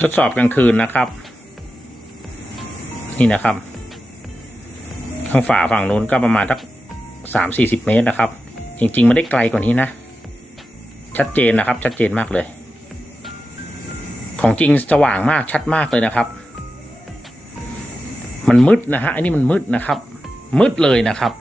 ทดสอบกลางคืนนะครับ นี่นะครับทางฝ่าฝั่งนู้นก็ประมาณสักสามสี่สิบเมตรนะครับ จริงๆไม่ได้ไกลกว่านี้นะ ชัดเจนนะครับ ชัดเจนมากเลย ของจริงสว่างมากชัดมากเลยนะครับ มันมืดนะฮะอันนี้มันมืดนะครับ มืดเลยนะครับ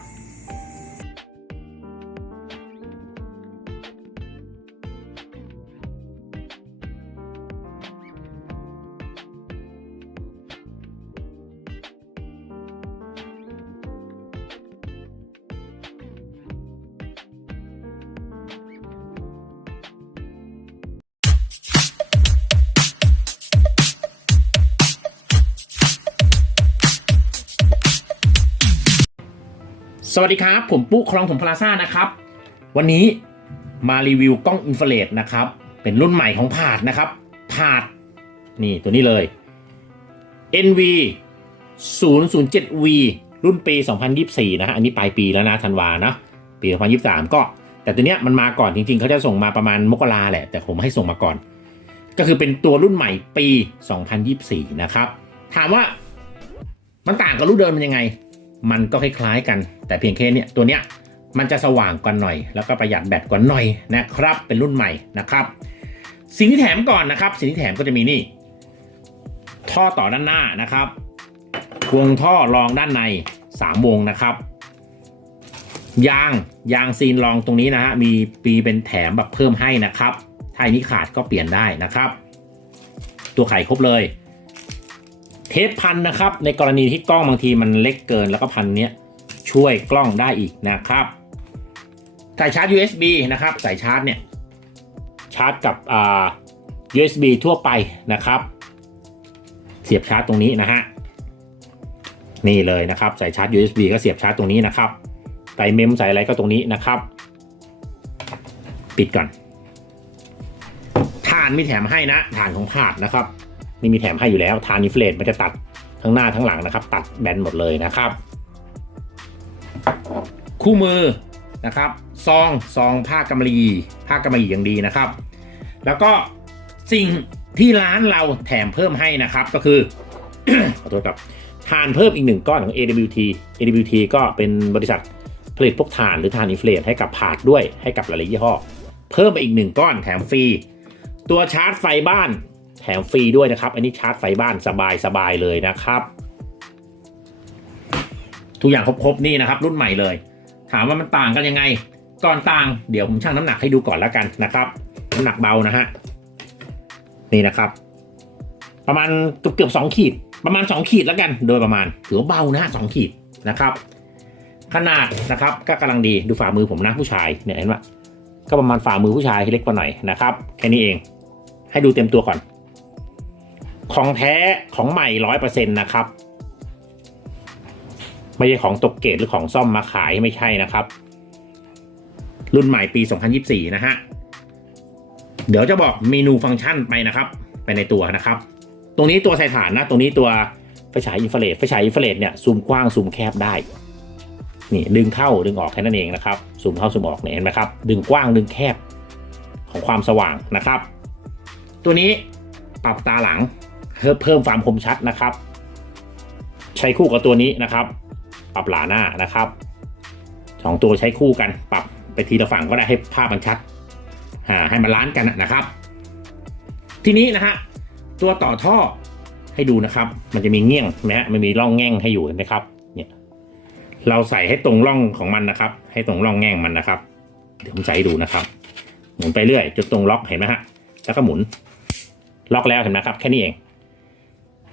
สวัสดีครับ ผมปุ๊คลองถมพลาซ่านะครับ วันนี้มารีวิวกล้องอินฟราเรดนะครับ เป็นรุ่นใหม่ของพาดนะครับพาดนี่ตัวนี้เลย NV 007V รุ่นปี 2024 นะฮะ อันนี้ปลายปีแล้วนะธันวานะปี 2023 ก็ แต่ตัวเนี้ยมันมาก่อนจริงๆ เขาจะส่งมาประมาณมกราแหละ แต่ผมให้ส่งมาก่อน ก็คือเป็นตัวรุ่นใหม่ปี 2024 นะครับ ถามว่ามันต่างกับรุ่นเดิมมันยังไง มันก็คล้ายๆกัน แต่เพียงแค่เนี้ยตัวเนี้ยมันจะสว่างกว่าหน่อย แล้วก็ประหยัดแบตกว่าหน่อยนะครับ เป็นรุ่นใหม่นะครับ สิ่งที่แถมก่อนนะครับ สิ่งที่แถมก็จะมีนี่ ท่อต่อด้านหน้านะครับวงท่อรองด้านใน 3 วงนะครับ ยางยางซีนรองตรงนี้นะฮะมีปีเป็นแถมแบบเพิ่มให้นะครับถ้าอันนี้ขาดก็เปลี่ยนได้นะครับ ตัวไข่ครบเลย เทปพันนะครับ ในกรณีที่กล้องบางทีมันเล็กเกินแล้วก็พันเนี้ยช่วยกล้องได้อีกนะครับสายชาร์จ USB นะครับสายชาร์จเนี่ยชาร์จกับอ่า USB ทั่วไปนะครับ เสียบชาร์จตรงนี้นะฮะนี่เลยนะครับสายชาร์จ USB ก็เสียบชาร์จตรงนี้นะครับใส่เมมใส่อะไรก็ตรงนี้นะครับ ปิดก่อนฐานมีแถมให้นะฐานของผาดนะครับ นี่มีแถมให้อยู่แล้วทานิเฟลตมันจะตัดทั้งหน้าทั้งหลังนะครับ ตัดแบนหมดเลยนะครับ คู่มือนะครับซองซองผ้ากำมะหรี่ผ้ากำมะหรี่อย่างดีนะครับ แล้วก็สิ่งที่ร้านเราแถมเพิ่มให้นะครับก็คือขอโทษครับทานเพิ่มอีกหนึ่งก้อนของ AWT AWT ก็เป็นบริษัทผลิตพวกถ่านหรือทานอินฟลตให้กับผาดด้วยให้กับหลายยี่ห้อ เพิ่มไปอีกหนึ่งก้อนแถมฟรี ตัวชาร์จไฟบ้าน แถมฟรีด้วยนะครับ อันนี้ชาร์จไฟบ้านสบายสบายเลยนะครับ ทุกอย่างครบๆนี่นะครับ รุ่นใหม่เลย ถามว่ามันต่างกันยังไง ก่อนต่าง เดี๋ยวผมชั่งน้ำหนักให้ดูก่อนแล้วกันนะครับ น้ำหนักเบานะฮะนี่นะครับ ประมาณเกือบเกือบสองขีด ประมาณสองขีดแล้วกัน โดยประมาณถือว่าเบานะสองขีดนะครับ ขนาดนะครับก็กำลังดีดูฝ่ามือผมนะผู้ชายเนี่ยเห็นไหมก็ประมาณฝ่ามือผู้ชายเล็กกว่าหน่อยนะครับแค่นี้เองให้ดูเต็มตัวก่อน ของแท้ของใหม่ร้อยเปอร์เซ็นต์นะครับ ไม่ใช่ของตกเกรดหรือของซ่อมมาขายไม่ใช่นะครับ รุ่นใหม่ปี 2024 นะฮะ เดี๋ยวจะบอกเมนูฟังก์ชันไปนะครับ ไปในตัวนะครับ ตรงนี้ตัวใส่ฐานนะ ตรงนี้ตัวไฟฉายอินฟราเรดไฟฉายอินฟราเรดเนี่ยซูมกว้างซูมแคบได้นี่ดึงเข้าดึงออกแค่นั้นเองนะครับซูมเข้าซูมออกเนี่ยเห็นไหมครับ ดึงกว้างดึงแคบของความสว่างนะครับ ตัวนี้ปรับตาหลัง เพิ่มความคมชัดนะครับ ใช้คู่กับตัวนี้นะครับ ปรับหลาหน้านะครับสองตัวใช้คู่กัน ปรับไปทีละฝั่งก็ได้ให้ภาพมันชัดอ่าให้มันล้านกันนะครับ ทีนี้นะฮะตัวต่อท่อให้ดูนะครับ มันจะมีเงี้ยงนไหมฮะมันมีร่องแง่งให้อยู่เห็นไหมครับเนี่ยเราใส่ให้ตรงร่องของมันนะครับ ให้ตรงร่องแง่งมันนะครับ เดี๋ยวผมใส่ดูนะครับ หมุนไปเรื่อยจนตรงล็อกเห็นไหมฮะแล้วก็หมุนล็อกแล้วเห็นไหมครับ แค่นี้เอง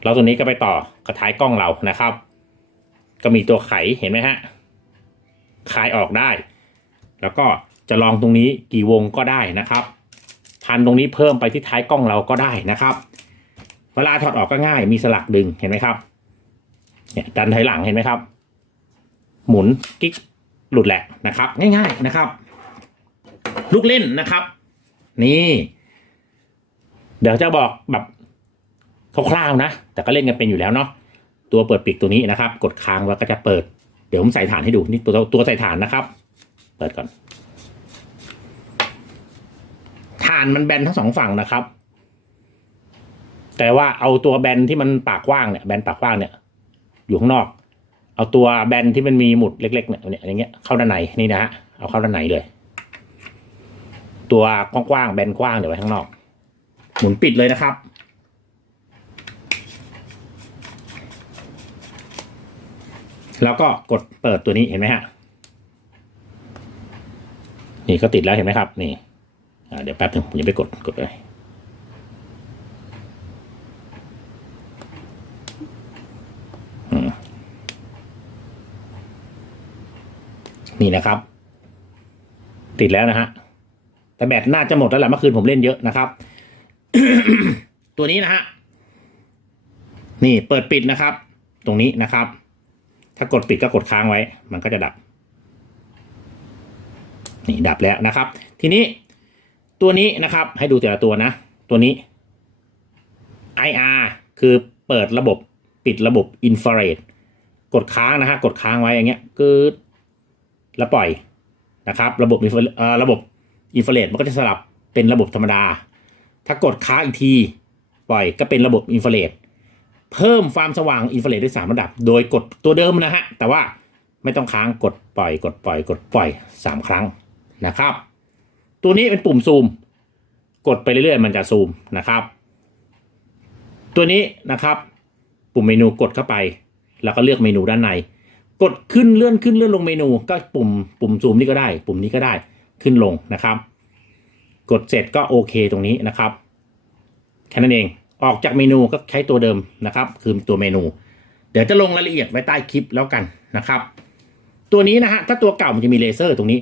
เราตัวนี้ก็ไปต่อกระท้ายกล้องเรานะครับ ก็มีตัวไขเห็นไหมฮะคลายออกได้ แล้วก็จะลองตรงนี้กี่วงก็ได้นะครับ พันตรงนี้เพิ่มไปที่ท้ายกล้องเราก็ได้นะครับ เวลาถอดออกก็ง่าย มีสลักดึงเห็นไหมครับเนี่ยดันถอยหลังเห็นไหมครับ หมุนกิ๊กหลุดแหละนะครับ ง่ายๆนะครับ ลูกเล่นนะครับ นี่ เดี๋ยวจะบอกแบบ คร่าวๆนะ แต่ก็เล่นกันเป็นอยู่แล้วเนาะตัวเปิดปิดตัวนี้นะครับ กดค้างไว้ก็จะเปิด เดี๋ยวผมใส่ฐานให้ดูนี่ตัวตัวใส่ฐานนะครับ เปิดก่อนฐานมันแบนทั้งสองฝั่งนะครับ แต่ว่าเอาตัวแบนที่มันปากกว้างเนี่ยแบนปากกว้างเนี่ย อยู่ข้างนอก เอาตัวแบนที่มันมีหมุดเล็กๆเนี่ยเนี่ยอย่างเงี้ยเข้าด้านในนี่นะฮะเอาเข้าด้านในเลย ตัวกว้างๆแบนกว้างเดี๋ยวไว้ข้างนอก หมุนปิดเลยนะครับ แล้วก็กดเปิดตัวนี้เห็นไหมฮะ นี่ก็ติดแล้วเห็นไหมครับ นี่เดี๋ยวแป๊บหนึ่งผมจะไปกดกดเลยนี่นะครับ ติดแล้วนะฮะแต่แบตน่าจะหมดแล้วแหละเมื่อคืนผมเล่นเยอะนะครับ ตัวนี้นะฮะนี่เปิดปิดนะครับ ตรงนี้นะครับ ถ้ากดปิดก็กดค้างไว้ มันก็จะดับ นี่ดับแล้วนะครับ ทีนี้ตัวนี้นะครับ ให้ดูแต่ละตัวนะ ตัวนี้ IR คือเปิดระบบปิดระบบอินฟราเรดกดค้างนะฮะกดค้างไว้อย่างเงี้ยกึดแล้วปล่อยนะครับ ระบบเอ่อระบบอินฟราเรดมันก็จะสลับเป็นระบบธรรมดา ถ้ากดค้างอีกที ปล่อยก็เป็นระบบอินฟราเรด เพิ่มความสว่างอินฟราเรดได้สามระดับ โดยกดตัวเดิมนะฮะ แต่ว่าไม่ต้องค้างกดปล่อย กดปล่อย กดปล่อยสามครั้งนะครับ ตัวนี้เป็นปุ่มซูม กดไปเรื่อยๆ มันจะซูมนะครับ ตัวนี้นะครับ ปุ่มเมนูกดเข้าไป แล้วก็เลือกเมนูด้านใน กดขึ้นเลื่อนขึ้นเลื่อนลงเมนู ก็ปุ่มปุ่มซูมนี่ก็ได้ ปุ่มนี้ก็ได้ขึ้นลงนะครับ กดเสร็จก็โอเคตรงนี้นะครับ แค่นั้นเอง ออกจากเมนูก็ใช้ตัวเดิมนะครับ คือตัวเมนู เดี๋ยวจะลงรายละเอียดไว้ใต้คลิปแล้วกันนะครับ ตัวนี้นะฮะถ้าตัวเก่ามันจะมีเลเซอร์ตรงนี้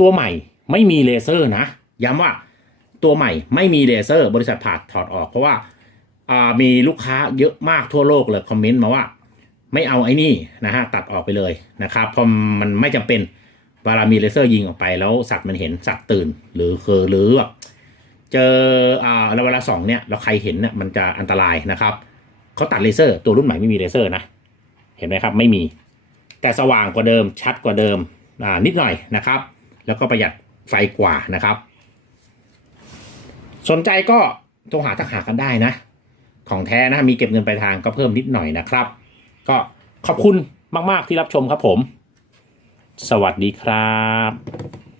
ตัวใหม่ไม่มีเลเซอร์นะ ย้ำว่าตัวใหม่ไม่มีเลเซอร์ บริษัทผ่าถอดออก เพราะว่าามีลูกค้าเยอะมากทั่วโลกเลยคอมเมนต์มาว่า ไม่เอาไอ้นี่นะฮะตัดออกไปเลยนะครับเพราะมันไม่จำเป็นเวลามีเลเซอร์ยิงออกไปแล้วสัตว์มันเห็นสัตว์ตื่น หรือคือหรือแบบ เจออ่าเวลาสองเนี่ยแล้วใครเห็นเนี่ยมันจะอันตรายนะครับเขาตัดเลเซอร์ตัวรุ่นใหม่ไม่มีเลเซอร์นะ เห็นไหมครับไม่มี แต่สว่างกว่าเดิมชัดกว่าเดิมอ่านิดหน่อยนะครับ แล้วก็ประหยัดไฟกว่านะครับ สนใจก็โทรหาทักหากันได้นะ ของแท้นะมีเก็บเงินปลายทางก็เพิ่มนิดหน่อยนะครับ ก็ขอบคุณมาก ๆ ที่รับชมครับผม สวัสดีครับ